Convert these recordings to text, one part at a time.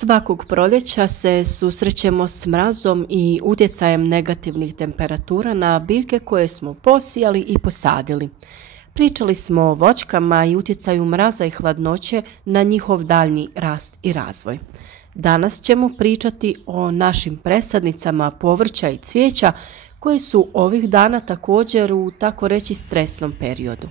Svakog proljeća se susrećemo s mrazom i utjecajem negativnih temperatura na biljke koje smo posijali i posadili. Pričali smo o voćkama i utjecaju mraza i hladnoće na njihov daljnji rast i razvoj. Danas ćemo pričati o našim presadnicama povrća i cvijeća koji su ovih dana također u tako reći stresnom periodu.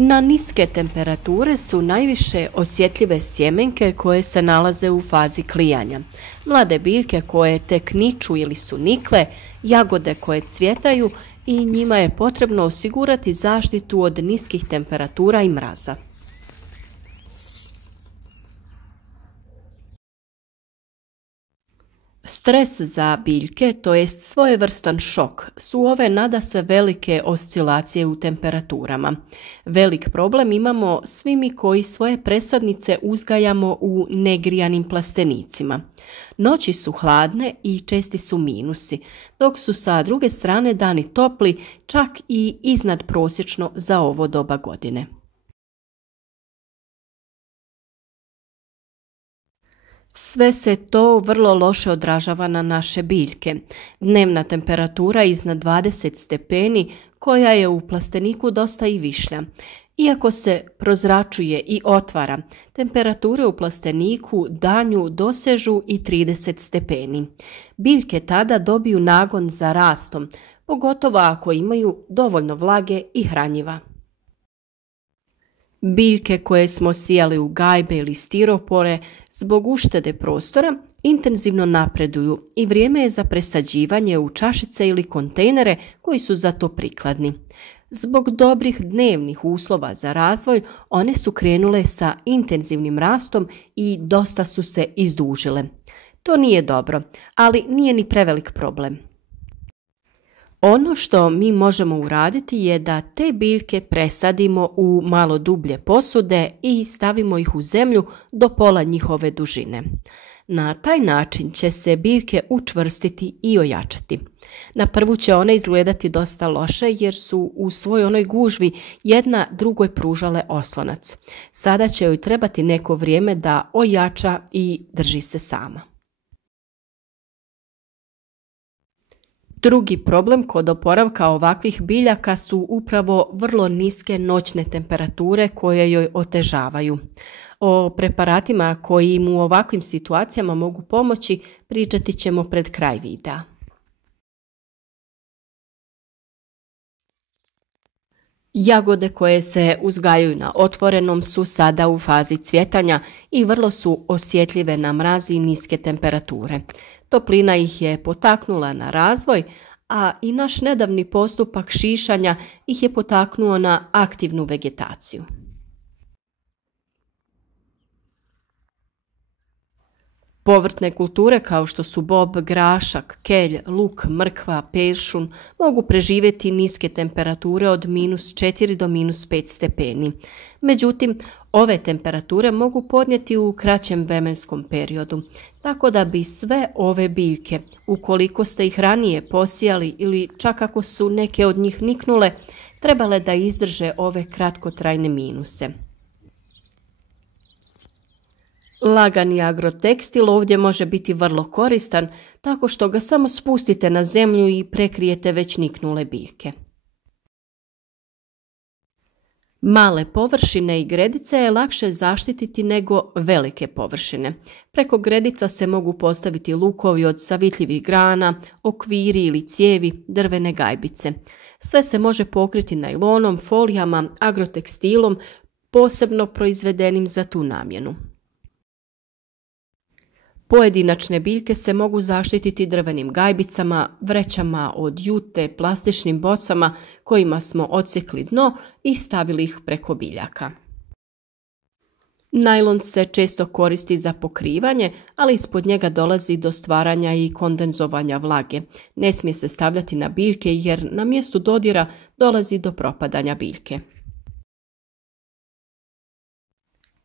Na niske temperature su najviše osjetljive sjemenke koje se nalaze u fazi klijanja, mlade biljke koje tek niču ili su nikle, jagode koje cvjetaju i njima je potrebno osigurati zaštitu od niskih temperatura i mraza. Stres za biljke, to jest svojevrstan šok, su ove nadasve velike oscilacije u temperaturama. Velik problem imamo svi mi koji svoje presadnice uzgajamo u negrijanim plastenicima. Noći su hladne i česti su minusi, dok su sa druge strane dani topli, čak i iznadprosječno za ovo doba godine. Sve se to vrlo loše odražava na naše biljke. Dnevna temperatura iznad 20 stepeni, koja je u plasteniku dosta i višlja. Iako se prozračuje i otvara, temperature u plasteniku danju dosežu i 30 stepeni. Biljke tada dobiju nagon za rastom, pogotovo ako imaju dovoljno vlage i hranjiva. Biljke koje smo sijali u gajbe ili stiropore zbog uštede prostora intenzivno napreduju i vrijeme je za presađivanje u čašice ili kontejnere koji su za to prikladni. Zbog dobrih dnevnih uslova za razvoj one su krenule sa intenzivnim rastom i dosta su se izdužile. To nije dobro, ali nije ni prevelik problem. Ono što mi možemo uraditi je da te biljke presadimo u malo dublje posude i stavimo ih u zemlju do pola njihove dužine. Na taj način će se biljke učvrstiti i ojačati. Na prvu će one izgledati dosta loše jer su u svojoj onoj gužvi jedna drugoj pružale oslonac. Sada će joj trebati neko vrijeme da ojača i drži se sama. Drugi problem kod oporavka ovakvih biljaka su upravo vrlo niske noćne temperature koje joj otežavaju. O preparatima koji im u ovakvim situacijama mogu pomoći pričati ćemo pred kraj videa. Jagode koje se uzgajaju na otvorenom su sada u fazi cvjetanja i vrlo su osjetljive na mraz i niske temperature. Toplina ih je potaknula na razvoj, a i naš nedavni postupak šišanja ih je potaknuo na aktivnu vegetaciju. Povrtne kulture kao što su bob, grašak, kelj, luk, mrkva, peršun mogu preživjeti niske temperature od -4 do -5 stepeni. Međutim, ove temperature mogu podnijeti u kraćem vremenskom periodu, tako da bi sve ove biljke, ukoliko ste ih ranije posijali ili čak ako su neke od njih niknule, trebale da izdrže ove kratkotrajne minuse. Lagani agrotekstil ovdje može biti vrlo koristan tako što ga samo spustite na zemlju i prekrijete već niknule biljke. Male površine i gredice je lakše zaštititi nego velike površine. Preko gredica se mogu postaviti lukovi od savitljivih grana, okviri ili cijevi, drvene gajbice. Sve se može pokriti najlonom, folijama, agrotekstilom, posebno proizvedenim za tu namjenu. Pojedinačne biljke se mogu zaštititi drvenim gajbicama, vrećama od jute, plastičnim bocama kojima smo odsjekli dno i stavili ih preko biljaka. Najlon se često koristi za pokrivanje, ali ispod njega dolazi do stvaranja i kondenzovanja vlage. Ne smije se stavljati na biljke jer na mjestu dodira dolazi do propadanja biljke.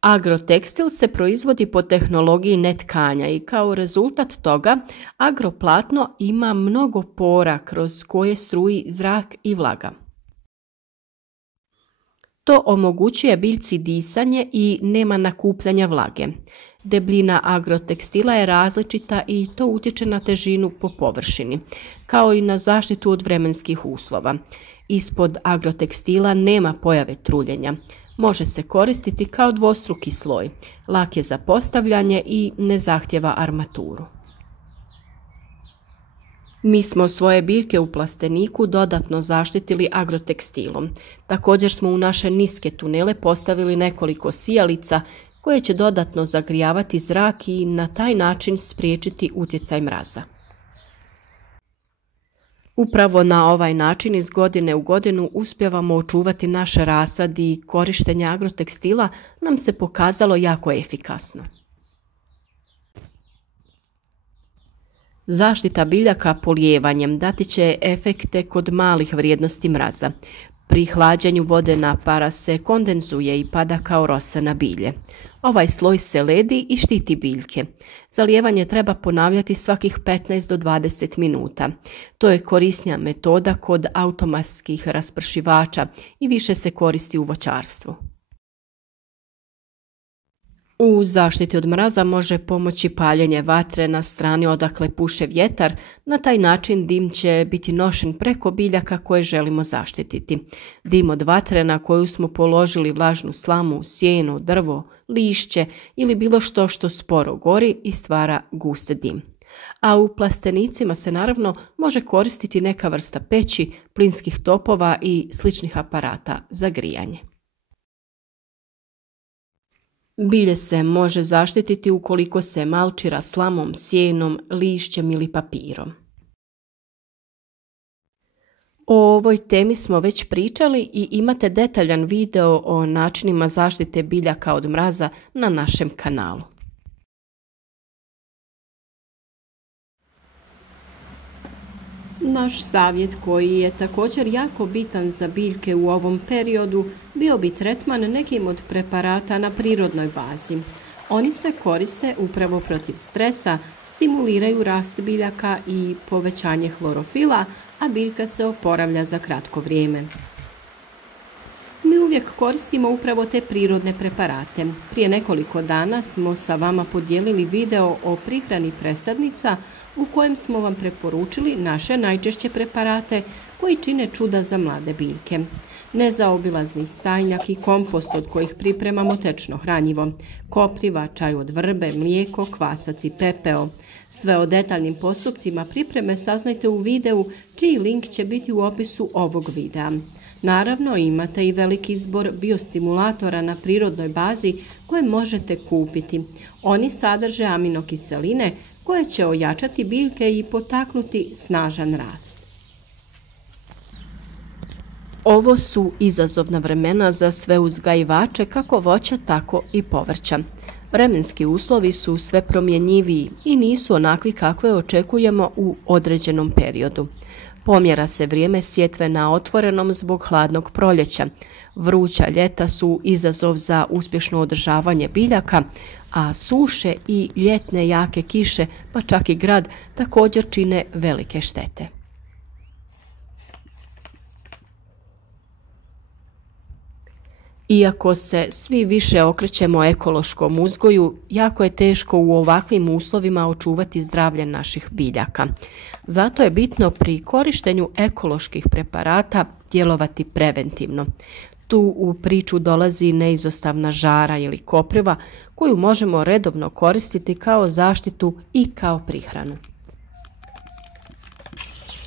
Agrotekstil se proizvodi po tehnologiji netkanja i kao rezultat toga agroplatno ima mnogo pora kroz koje struji zrak i vlaga. To omogućuje biljci disanje i nema nakupljanja vlage. Debljina agrotekstila je različita i to utječe na težinu po površini, kao i na zaštitu od vremenskih uslova. Ispod agrotekstila nema pojave truljenja. Može se koristiti kao dvostruki sloj, lak je za postavljanje i ne zahtjeva armaturu. Mi smo svoje biljke u plasteniku dodatno zaštitili agrotekstilom. Također smo u naše niske tunele postavili nekoliko sijalica koje će dodatno zagrijavati zrak i na taj način spriječiti utjecaj mraza. Upravo na ovaj način iz godine u godinu uspijevamo očuvati naš rasad i korištenje agrotekstila nam se pokazalo jako efikasno. Zaštita biljaka polijevanjem dati će efekte kod malih vrijednosti mraza. Pri hlađenju vodena para se kondenzuje i pada kao rosa na bilje. Ovaj sloj se ledi i štiti biljke. Zalijevanje treba ponavljati svakih 15 do 20 minuta. To je korisnija metoda kod automatskih raspršivača i više se koristi u voćarstvu. U zaštiti od mraza može pomoći paljenje vatre na strani odakle puše vjetar, na taj način dim će biti nošen preko biljaka koje želimo zaštititi. Dim od vatre na koju smo položili vlažnu slamu, sjeno, drvo, lišće ili bilo što sporo gori i stvara gust dim. A u plastenicima se naravno može koristiti neka vrsta peći, plinskih topova i sličnih aparata za grijanje. Bilje se može zaštititi ukoliko se malčira slamom, sjenom, lišćem ili papirom. O ovoj temi smo već pričali i imate detaljan video o načinima zaštite biljaka od mraza na našem kanalu. Naš savjet koji je također jako bitan za biljke u ovom periodu bio bi tretman nekim od preparata na prirodnoj bazi. Oni se koriste upravo protiv stresa, stimuliraju rast biljaka i povećanje klorofila, a biljka se oporavlja za kratko vrijeme. Mi uvijek koristimo upravo te prirodne preparate. Prije nekoliko dana smo sa vama podijelili video o prihrani presadnica u kojem smo vam preporučili naše najčešće preparate koji čine čuda za mlade biljke. Nezaobilazni stajnjak i kompost od kojih pripremamo tečno hranjivo, kopriva, čaj od vrbe, mlijeko, kvasac i pepeo. Sve o detaljnim postupcima pripreme saznajte u videu čiji link će biti u opisu ovog videa. Naravno, imate i veliki izbor biostimulatora na prirodnoj bazi koje možete kupiti. Oni sadrže aminokiseline koje će ojačati biljke i potaknuti snažan rast. Ovo su izazovna vremena za sve uzgajivače kako voća, tako i povrća. Vremenski uslovi su sve promjenjiviji i nisu onakvi kakve očekujemo u određenom periodu. Pomjera se vrijeme sjetve na otvorenom zbog hladnog proljeća. Vruća ljeta su izazov za uspješno održavanje biljaka, a suše i ljetne jake kiše, pa čak i grad, također čine velike štete. Iako se svi više okrećemo ekološkom uzgoju, jako je teško u ovakvim uslovima očuvati zdravlje naših biljaka. Zato je bitno pri korištenju ekoloških preparata djelovati preventivno. Tu u priču dolazi neizostavna žara ili kopriva koju možemo redovno koristiti kao zaštitu i kao prihranu.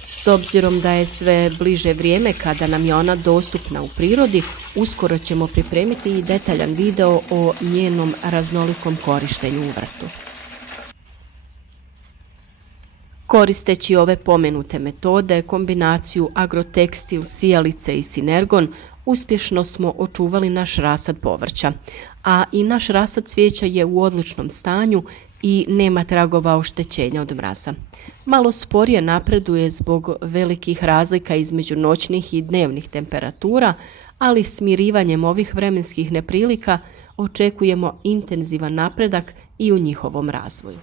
S obzirom da je sve bliže vrijeme kada nam je ona dostupna u prirodi, uskoro ćemo pripremiti i detaljan video o njenom raznolikom korištenju u vrtu. Koristeći ove pomenute metode, kombinaciju agrotekstil, sijalice i sinergon, uspješno smo očuvali naš rasad povrća, a i naš rasad cvijeća je u odličnom stanju i nema tragova oštećenja od mraza. Malo sporije napreduje zbog velikih razlika između noćnih i dnevnih temperatura, ali smirivanjem ovih vremenskih neprilika očekujemo intenzivan napredak i u njihovom razvoju.